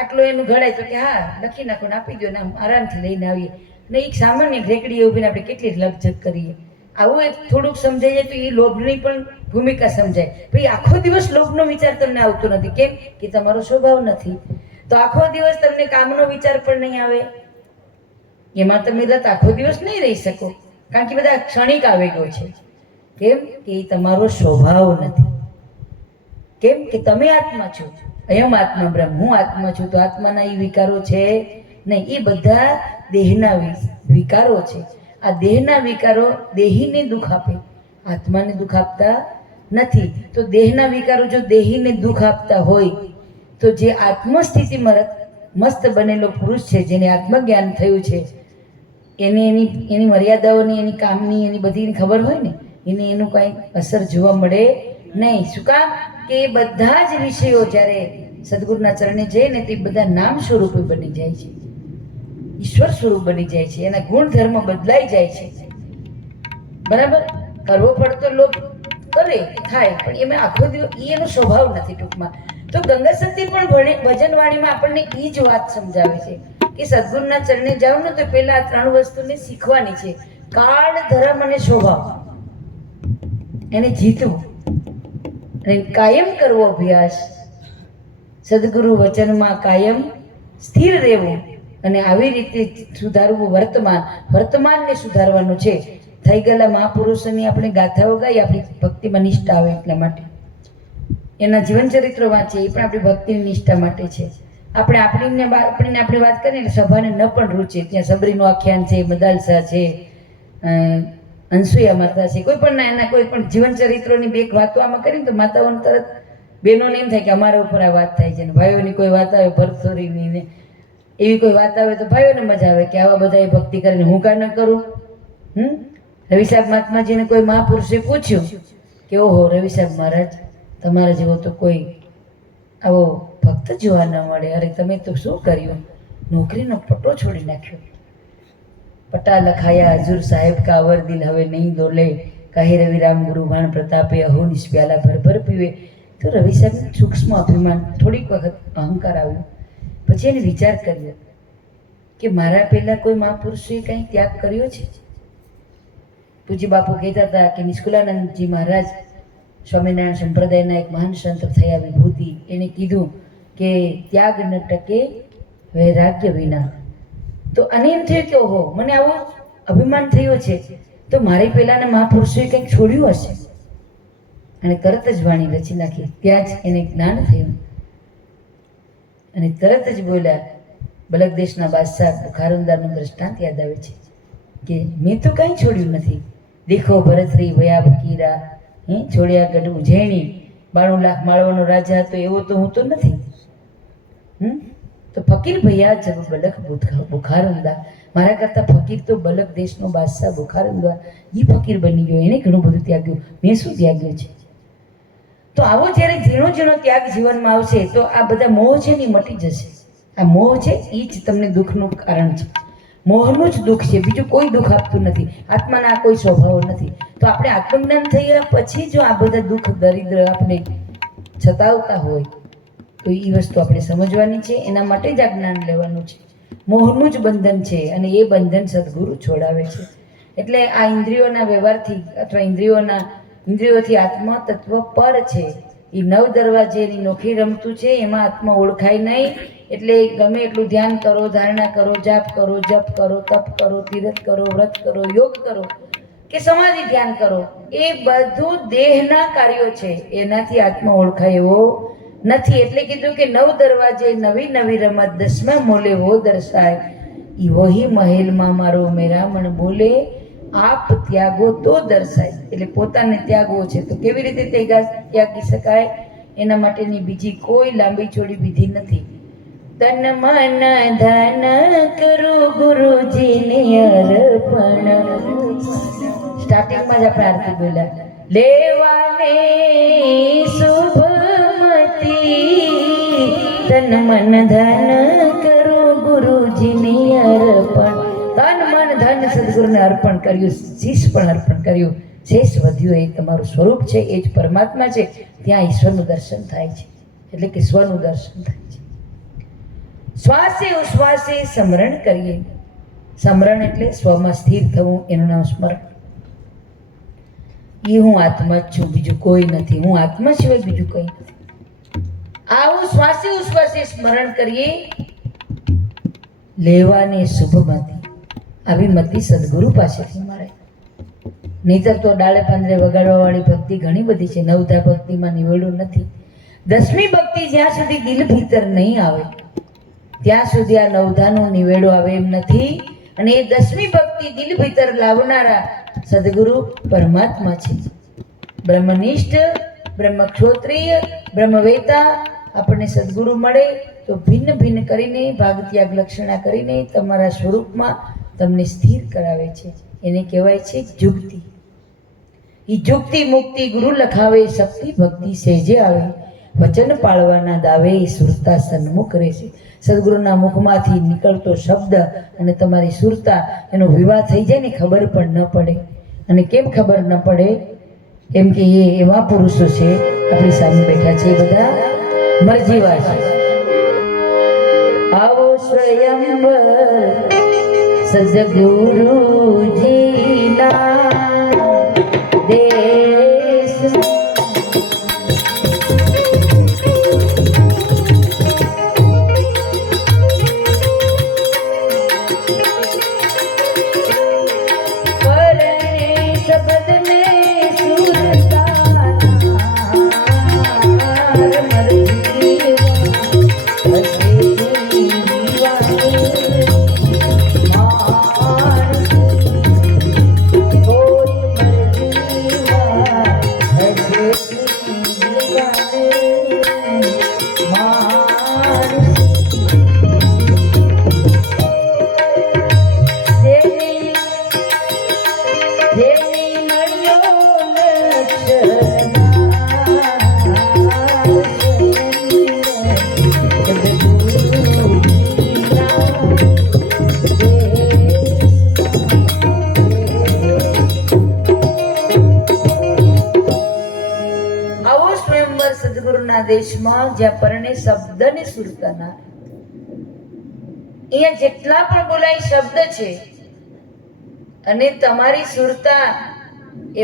આટલો એનું ઘડાય તો કે હા લખી નાખો ને આપી દો ને આમ આરામથી લઈને આવીએ. ને એક સામાન્ય રેકડીએ ઊભીને આપણે કેટલી રકજક કરીએ. આવું એક થોડુંક સમજાઈ જાય તો એ લોભની પણ ભૂમિકા સમજાય. ભાઈ આખો દિવસ લોભનો વિચાર તમને આવતો નથી, કેમ કે તમારો સ્વભાવ નથી. તો આખો દિવસ તમને કામનો વિચાર પણ નહીં આવે, એમાં તમે રત આખો દિવસ નહીં રહી શકો, કારણ કે બધા ક્ષણિક આવેગો છે. કેમ કે એ તમારો સ્વભાવ નથી. કેમ કે તમે આત્મા છો, અયમ આત્મા બ્રહ્મ, હું આત્મા છું. તો આત્માના એ વિકારો છે નહીં, એ બધા દેહના વિકારો છે. આ દેહના વિકારો દેહીને દુઃખ આપે, આત્માને દુઃખ આપતા નથી. તો દેહના વિકારો જો દેહીને દુઃખ આપતા હોય તો જે આત્મસ્થિતિમાં મસ્ત બનેલો પુરુષ છે, જેને આત્મજ્ઞાન થયું છે, એને એની મર્યાદાઓની, એની કામની, એની બધીની ખબર હોય ને, એને એનું કંઈ અસર જોવા મળે નહીં. શું કામ? કે એ બધા જ વિષયો જ્યારે સદગુરુના ચરણે જઈએ ને તો એ બધા નામ સ્વરૂપે બની જાય છે, ઈશ્વર સ્વરૂપ બની જાય છે, એના ગુણધર્મ બદલાઈ જાય છે. બરાબર? કરવો પડતો લોભ કરે થાય, પણ એમાં આખો દિવસ એનો સ્વભાવ નથી ટૂંકમાં. તો ગંગા સતી પણ ભજનવાણીમાં આપણને એ જ વાત સમજાવે છે કે સદગુરુના ચરણે જાઓ ને તો પહેલા આ 3 વસ્તુને શીખવાની છે. કાળ, ધર્મ અને સ્વભાવ, એને જીતવું અને કાયમ કરવો અભ્યાસ. સદગુરુ વચનમાં કાયમ સ્થિર રહેવું અને આવી રીતે સુધારવું વર્તમાનને સુધારવાનું છે. થઈ ગયેલા મહાપુરુષોની આપણે ગાથાઓ ગાઈ, આપણી ભક્તિમાં નિષ્ઠા આવે એટલા માટે. એના જીવન ચરિત્રો વાંચીએ, એ પણ આપણી ભક્તિની નિષ્ઠા માટે છે. આપણી વાત કરીએ એટલે સભાને ન પણ રૂચે. ત્યાં સબરીનું આખ્યાન છે, મદાલસા છે, અનસુયા માતા છે, કોઈ પણ એના કોઈ પણ જીવન ચરિત્રોની 2 વાતો આમાં કરીને તો માતાઓને તરત બહેનોને એમ થાય કે અમારા ઉપર આ વાત થાય છે. ને ભાઈઓની કોઈ વાત આવે ભરથોરીની ને એવી કોઈ વાત આવે તો ભાઈઓને મજા આવે કે આવા બધા ભક્તિ કરીને હું કાં ન કરું. રવિસાહેબ મહાત્માજીને કોઈ મહાપુરુષે પૂછ્યું કે ઓહો રવિસાહેબ મહારાજ, તમારા જેવો તો કોઈ આવો ભક્ત જોવા ન મળે. અરે તમે તો શું કર્યું? નોકરીનો પટ્ટો છોડી નાખ્યો. પટ્ટા લખાયા હજુર સાહેબ કા અવર દિલ હવે નહીં દોલે, કહે રવિરામ ગુરુ ભાણ પ્રતાપે અહો નિષ્પ્યાલા ભરભર પીવે. તો રવિ સાહેબ સૂક્ષ્મ અભિમાન, થોડીક વખત અહંકાર આવ્યો. પછી એને વિચાર કર્યો કે મારા પહેલા કોઈ મહાપુરુષોએ કંઈ ત્યાગ કર્યો છે? પૂજ્ય બાપુ કહેતા હતા કે નિષ્કુલાનંદજી મહારાજ સ્વામિનારાયણ સંપ્રદાયના એક મહાન સંત થયા વિભૂતિ, એને કીધું કે ત્યાગ ન ટકે વૈરાગ્ય વિના. તો આને એમ થયું કે ઓહો, મને આવો અભિમાન થયો છે, તો મારી પહેલાના મહાપુરુષોએ કંઈક છોડ્યું હશે. અને તરત જ વાણી રચી નાખી. ત્યાં જ એને જ્ઞાન થયું અને તરત જ બોલ્યા. બલક દેશના બાદશાહ બુખારુંદારનું દ્રષ્ટાંત યાદ આવે છે કે મેં તો કંઈ છોડ્યું નથી. દેખો ભરતરી વયા ફકીરા, છોડ્યા ગઢ ઉજૈણી, 92 લાખ માળવાનો રાજા હતો એવો તો હું તો નથી. તો ફકીર ભૈયા જબ બલક બુખારુંદા, મારા કરતાં ફકીર તો બલક દેશનો બાદશાહ બુખારુંદા, એ ફકીર બની ગયો. એને ઘણું બધું ત્યાગ્યું, મેં શું ત્યાગ્યું છે? તો આવો જ્યારે ઝીણો ઝીણો ત્યાગ જીવનમાં આવશે તો આ બધા મોહ છે ને મટી જશે. આ મોહ છે એ જ તમને દુઃખનું કારણ છે. મોહનું જ દુઃખ છે, બીજું કોઈ દુઃખ આપતું નથી. આત્માના કોઈ સ્વભાવ નથી. તો આપણે આત્મજ્ઞાન થયા પછી જો આ બધા દુઃખ દરિદ્ર આપણે છતાવતા હોય તો એ વસ્તુ આપણે સમજવાની છે. એના માટે જ આ જ્ઞાન લેવાનું છે. મોહનું જ બંધન છે અને એ બંધન સદગુરુ છોડાવે છે. એટલે આ ઇન્દ્રિયોના વ્યવહારથી અથવા ઇન્દ્રિયોથી આત્મા તત્વ પર છે. એ 9 દરવાજેની નોખી રમતું છે, એમાં આત્મા ઓળખાય નહીં. એટલે ગમે એટલું ધ્યાન કરો, ધારણા કરો, જાપ કરો, જપ કરો, તપ કરો, તીરથ કરો, વ્રત કરો, યોગ કરો કે સમાધિ ધ્યાન કરો, એ બધું દેહના કાર્યો છે. એનાથી આત્મા ઓળખાય એવો નથી. એટલે કીધું કે 9 દરવાજે નવી નવી રમત, 10મા મોલે વો દર્શાય, ઈ વહી મહેલમાં મારો મેરામણ બોલે, આપ ત્યાગો તો દર્શાય. એટલે પોતાને ત્યાગવો છે તો કેવી રીતે ત્યાગી શકાય? એના માટેની બીજી કોઈ લાંબી ચોડી વિધિ નથી. તન મન ધન કરું ગુરુજીને અર્પણ. સ્ટાર્ટિંગમાં જ આપણે આરતી બોલ્યા, લેવાને શુભમતી, તન મન ધન કરું ગુરુજીને અર્પણ. તન મન ધન સદગુરુને અર્પણ કર્યું, શીશ પણ અર્પણ કર્યું. શેષ વધ્યું એ તમારું સ્વરૂપ છે, એ જ પરમાત્મા છે. ત્યાં ઈશ્વરનું દર્શન થાય છે. એટલે કે સ્વનું દર્શન થાય છે. શ્વાસે ઉશ્વાસે સ્મરણ કરીએ. સ્મરણ એટલે સ્વમાં સ્થિર થવું, એનું નામ સ્મરણ. એ હું આત્મા જ છું, બીજું કોઈ નથી. હું આત્મા સિવાય બીજું કંઈ નથી. આવું શ્વાસે ઉશ્વાસે સ્મરણ કરીએ. લેવાને શુભમતી, આવી મતી સદગુરુ પાસેથી મળે. નહીતર તો ડાળે પાંદડે વગાડવા વાળી ભક્તિ ઘણી બધી છે. 9ધા ભક્તિમાં નિવેડું નથી. 10મી ભક્તિ જ્યાં સુધી દિલ ભીતર નહીં આવે ત્યાં સુધી આ 9ધાનો નિવેડો આવે એમ નથી. અને એ 10મી ભક્તિ દિલ ભીતર લાવનારા સદગુરુ પરમાત્મા છે. બ્રહ્મનિષ્ઠ, બ્રહ્મક્ષોત્રિય, બ્રહ્મવેતા આપણને સદગુરુ મળે તો ભિન્ન ભિન્ન કરીને, ભાગત્યાગ લક્ષણા કરીને તમારા સ્વરૂપમાં તમને સ્થિર કરાવે છે. એને કહેવાય છે જુક્તિ. એ જુક્તિ મુક્તિ ગુરુ લખાવે, શક્તિ ભક્તિ સહેજે આવે, વચન પાળવાના દાવે સુરતા સન્મુખ રહેશે. સદગુરુના મુખમાંથી નીકળતો શબ્દ અને તમારી સુરતા, એનો વિવાહ થઈ જાય ને ખબર પણ ન પડે. અને કેમ ખબર ન પડે? કેમ કે એ એવા પુરુષો છે આપણી સામે બેઠા છે, એ બધા મરજીવા છે. આવો સ્વયંવર સદગુરુજીના દેશ. Oh દેશમાં જ્યાં પરણે શબ્દની સુરતા ના, અહીંયા જેટલા પણ બોલાય શબ્દ છે અને તમારી સુરતા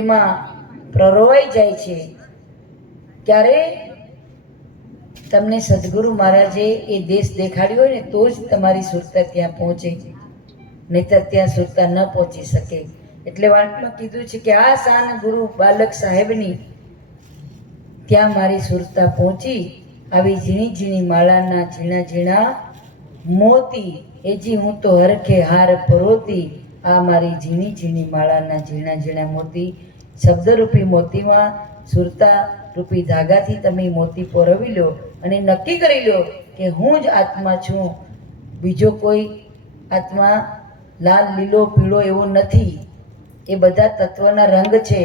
એમાં પ્રરોવાઈ જાય છે, ત્યારે તમને સદગુરુ મહારાજે એ દેશ દેખાડ્યો હોય ને તો જ તમારી સુરતા ત્યાં પહોંચે, નહીંતર ત્યાં સુરતા ન પહોંચી શકે. એટલે વાંટમાં કીધું છે કે આ શાન ગુરુ બાલક સાહેબની ત્યાં મારી સુરતા પહોંચી. આવી ઝીણી ઝીણી માળાના ઝીણા ઝીણા મોતી, એજી હું તો હરખે હાર પરોતી. આ મારી ઝીણી ઝીણી માળાના ઝીણા ઝીણા મોતી, શબ્દરૂપી મોતીમાં સુરતા રૂપી ધાગાથી તમે મોતી પોરવી લો અને નક્કી કરી લો કે હું જ આત્મા છું, બીજો કોઈ આત્મા લાલ લીલો પીળો એવો નથી. એ બધા તત્વના રંગ છે.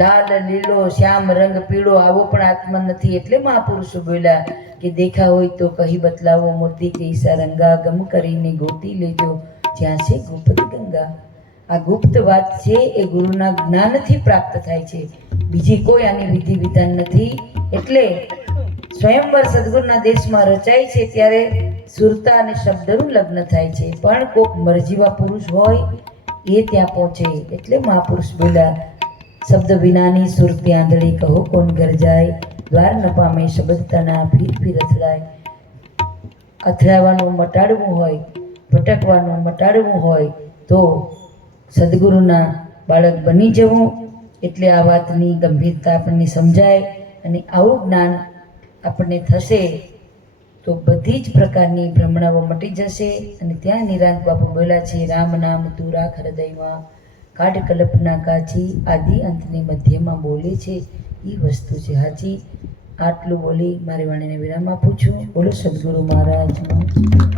લાલ લીલો શ્યામ રંગ પીળો આવો પણ આત્મા નથી. એટલે મહાપુરુષો બોલ્યા કે દેખા હોય તો કહી બતલાવો, મોતી કૈસા રંગા, ગમ કરીને ગોતી લેજો જ્યાં છે ગુપ્ત ગંગા. આ ગુપ્ત વાત છે એ ગુરુના જ્ઞાનથી પ્રાપ્ત થાય છે, બીજી કોઈ આની વિધિ વિધાન નથી. એટલે સ્વયંવર સદગુરુના દેશમાં રચાય છે ત્યારે સુરતા અને શબ્દનું લગ્ન થાય છે, પણ કોક મરજીવા પુરુષ હોય એ ત્યાં પહોંચે. એટલે મહાપુરુષ બોલ્યા શબ્દ વિનાની સુરતી આંધળી, કહો કોણ ઘર જાય, દ્વાર ન પામે શબ્દ તના ફીર ફીર અથડાય. અથડાવાનું મટાડવું હોય, ભટકવાનું મટાડવું હોય તો સદગુરુના બાળક બની જવું. એટલે આ વાતની ગંભીરતા આપણને સમજાય અને આવું જ્ઞાન આપણને થશે તો બધી જ પ્રકારની ભ્રમણાઓ મટી જશે. અને ત્યાં નિરાંત બાપુ બોલ્યા છે, રામ નામ તું રાખ હૃદયમાં, કાઢ કલ્પના કાચી, આદિ અંતની મધ્યમાં બોલે છે એ વસ્તુ છે હાચી. આટલું બોલી મારી વાણીને વિરામ આપું છું. બોલો સદગુરુ મહારાજનો.